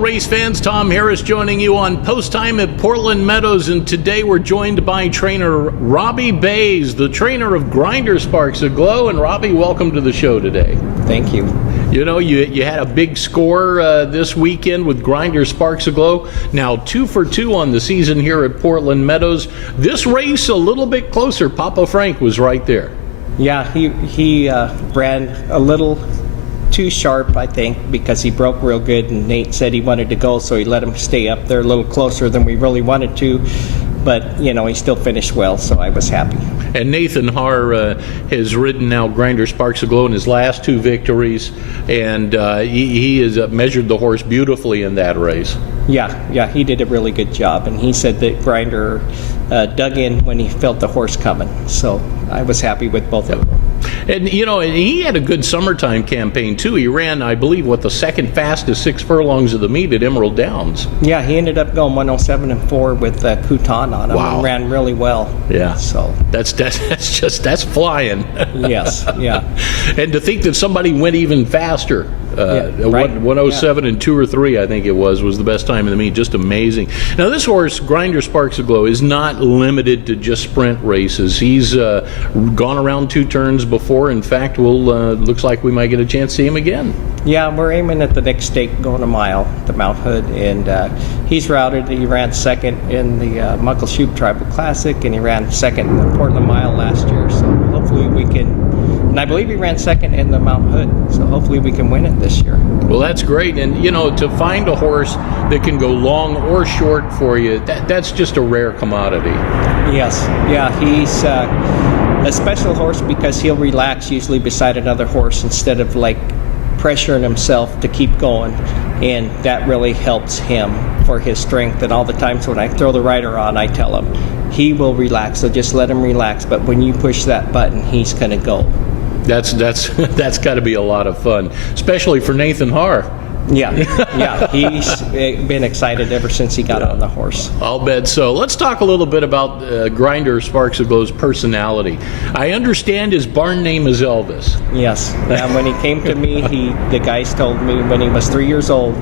race fans. Tom Harris joining you on Post Time at Portland Meadows, and today we're joined by trainer Robbie Bays, the trainer of Grinder Sparks Aglow. And Robbie, welcome to the show today. Thank you. You know, you had a big score this weekend with Grinder Sparks Aglow. Now 2 for 2 on the season here at Portland Meadows. This race a little bit closer. Papa Frank was right there. Yeah, he ran a little too sharp, I think, because he broke real good, and Nate said he wanted to go, so he let him stay up there a little closer than we really wanted to. But, you know, he still finished well, so I was happy. And Nathan Haar has ridden now Grinder Sparks Aglow in his last 2 victories, and he has measured the horse beautifully in that race. Yeah, he did a really good job, and he said that Grinder dug in when he felt the horse coming, so I was happy with both of them. And, you know, and he had a good summertime campaign, too. He ran, I believe, the second fastest 6 furlongs of the meet at Emerald Downs. Yeah, he ended up going 107.4 with Couton on him. Wow. And ran really well. Yeah. So that's flying. Yes, yeah. And to think that somebody went even faster. Right. 107 and 2 or 3, I think it was the best time in the meet. Just amazing. Now, this horse, Grinder Sparks Aglow, is not limited to just sprint races. He's gone around 2 turns before. In fact, looks like we might get a chance to see him again. Yeah, we're aiming at the next stake, going a mile, the Mount Hood, and he's routed. He ran second in the Muckleshoot Tribal Classic, and he ran second in the Portland Mile last year. So hopefully we can. And I believe he ran second in the Mount Hood, so hopefully we can win it this year. Well, that's great. And, you know, to find a horse that can go long or short for you, that's just a rare commodity. Yes, yeah, he's a special horse because he'll relax usually beside another horse instead of, like, pressuring himself to keep going. And that really helps him for his strength. And all the times when I throw the rider on, I tell him, he will relax, so just let him relax. But when you push that button, he's going to go. That's got to be a lot of fun, especially for Nathan Haar. Yeah, he's been excited ever since he got on the horse. I'll bet so. Let's talk a little bit about Grinder Sparks Aglow's personality. I understand his barn name is Elvis. Yes, and when he came to me, the guys told me when he was 3 years old,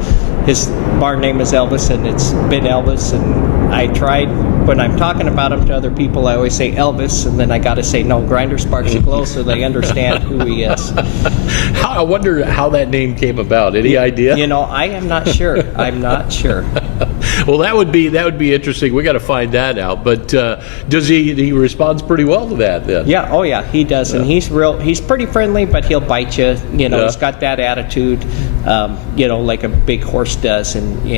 his barn name is Elvis, and it's been Elvis. And I tried, when I'm talking about him to other people, I always say Elvis, and then I got to say, no, Grinder Sparks Aglow, so they understand who he is. I wonder how that name came about. Any idea? You know, I am not sure. I'm not sure. Well, that would be interesting. We got to find that out. But does he responds pretty well to that then? Yeah. Oh yeah, he does, and he's pretty friendly, but he'll bite you. You know, he's got that attitude. You know, like a big horse does, and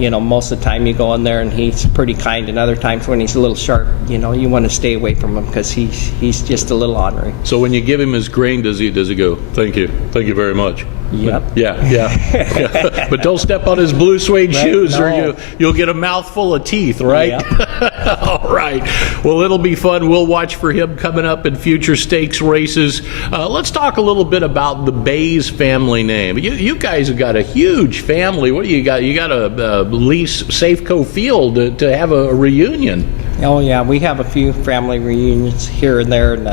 you know, most of the time you go in there and he's pretty kind, and other times when he's a little sharp, you know, you want to stay away from him because he's just a little ornery. So when you give him his grain, does he go, thank you very much? Yep. Yeah. But don't step on his blue suede shoes, or you'll get a mouthful of teeth, right? Yep. All right. Well, it'll be fun. We'll watch for him coming up in future stakes races. Let's talk a little bit about the Bays family name. You guys have got a huge family. What do you got? You got a lease Safeco Field to have a reunion. Oh yeah, we have a few family reunions here and there, and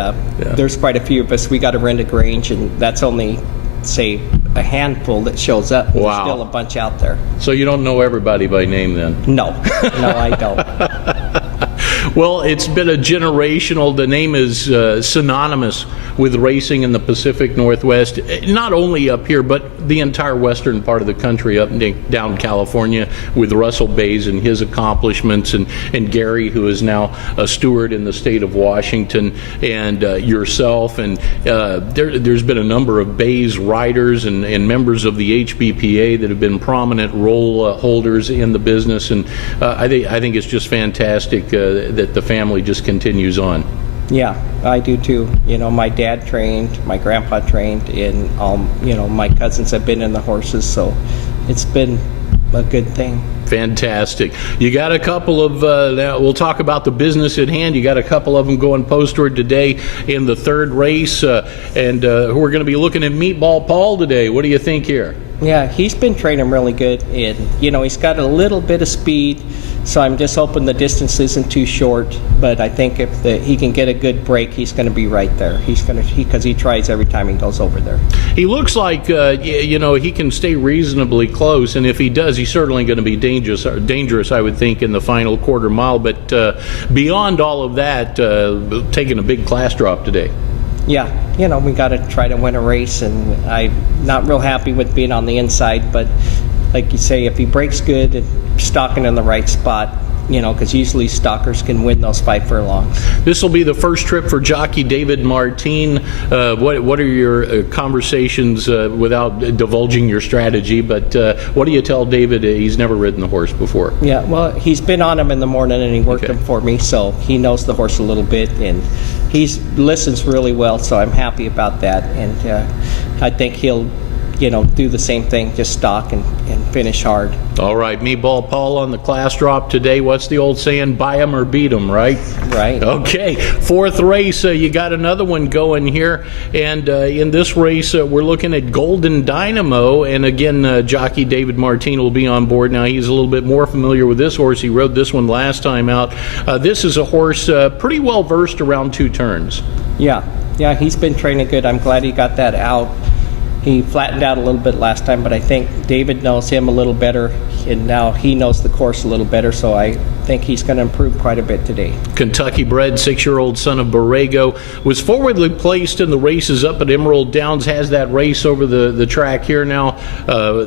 there's quite a few of us. We got to rent a Grange, and that's only, say, a handful that shows up. Wow. There's still a bunch out there. So you don't know everybody by name then? No, I don't. Well, it's been a generational. The name is synonymous with racing in the Pacific Northwest, not only up here, but the entire western part of the country, up and down California, with Russell Bays and his accomplishments, and Gary, who is now a steward in the state of Washington, and yourself. And there's been a number of Bays riders and members of the HBPA that have been prominent role holders in the business. And I think it's just fantastic that the family just continues on. Yeah, I do too. You know, my dad trained, my grandpa trained, and you know, my cousins have been in the horses, so it's been a good thing. Fantastic. You got a couple of, now we'll talk about the business at hand. You got a couple of them going postward today in the third race, and we're going to be looking at Meatball Paul today. What do you think here? Yeah, he's been training really good, and you know, he's got a little bit of speed. So I'm just hoping the distance isn't too short. But I think if he can get a good break, he's going to be right there. Because he tries every time he goes over there. He looks like he can stay reasonably close, and if he does, he's certainly going to be dangerous, I would think, in the final quarter mile. But beyond all of that, taking a big class drop today. Yeah, we got to try to win a race, and I'm not real happy with being on the inside. But like you say, if he breaks good and stalking in the right spot, because usually stalkers can win those 5 furlongs. This will be the first trip for jockey David Martin. What are your conversations, without divulging your strategy, but what do you tell David? He's never ridden the horse before. Yeah, well, he's been on him in the morning, and he worked him for me, so he knows the horse a little bit, and he listens really well, so I'm happy about that. And I think he'll do the same thing, just stalk and finish hard. All right, Meatball Paul on the class drop today. What's the old saying? Buy 'em or beat 'em, right? Right. Okay, 4th race, you got another one going here. And in this race, we're looking at Golden Dynamo. And again, jockey David Martin will be on board. Now, he's a little bit more familiar with this horse. He rode this one last time out. This is a horse pretty well versed around 2 turns. Yeah, he's been training good. I'm glad he got that out. He flattened out a little bit last time, but I think David knows him a little better, and now he knows the course a little better, so I think he's going to improve quite a bit today. Kentucky-bred 6-year-old son of Borrego, was forwardly placed in the races up at Emerald Downs, has that race over the track here now.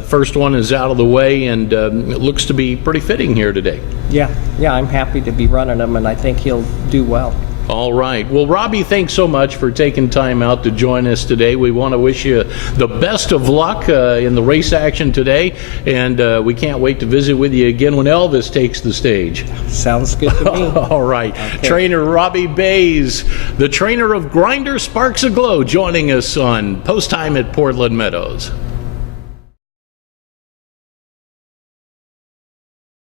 First one is out of the way, and it looks to be pretty fitting here today. Yeah, I'm happy to be running him, and I think he'll do well. All right. Well, Robbie, thanks so much for taking time out to join us today. We want to wish you the best of luck in the race action today, and we can't wait to visit with you again when Elvis takes the stage. Sounds good to me. All right. Okay. Trainer Robbie Bays, the trainer of Grinder Sparks Aglow, joining us on Post Time at Portland Meadows.